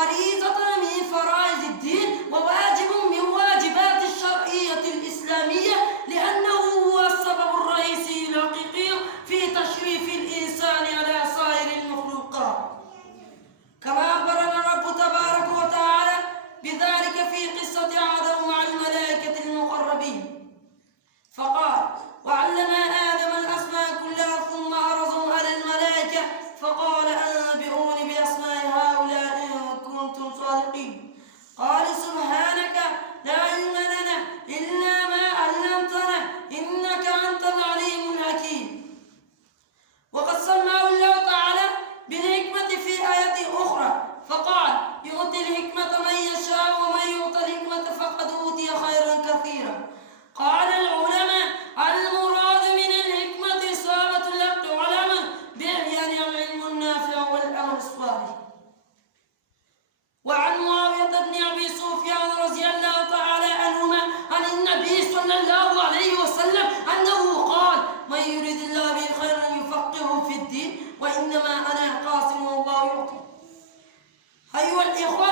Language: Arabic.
فريضة من فرائض الدين وواجب من واجبات الشرعية الإسلامية، لأنه هو السبب الرئيسي الحقيقي في تشريف الإنسان على سائر المخلوقات، كما أخبرنا الرب تبارك وتعالى بذلك في قصة آدم مع الملائكة المقربين، فقال: وعلم آدم الأسماء كلها ثم عرضهم على الملائكة فقال: أنبئوني بأسماء هؤلاء إن كنتم صادقين. قالوا: سبحانك لا علم لنا إلا ما علمتنا إنك أنت العليم الحكيم. وقد سماه الله تعالى بالحكمة في آية أخرى فقال: يؤتي الحكمة من يشاء ومن يؤت الحكمة فقد أوتي خيرا كثيرا. قال العلماء: المراد من الحكمة إصابة العقل والعمل بإحيان العلم النافع والعمل الصالح. وعن معاوية بن أبي سفيان رضي الله تعالى عنهما عن النبي صلى الله عليه وسلم أنه قال: من يريد الله به خيرا يفقهه في الدين وإنما أنا قاسم والله يعطي. أيها الإخوة،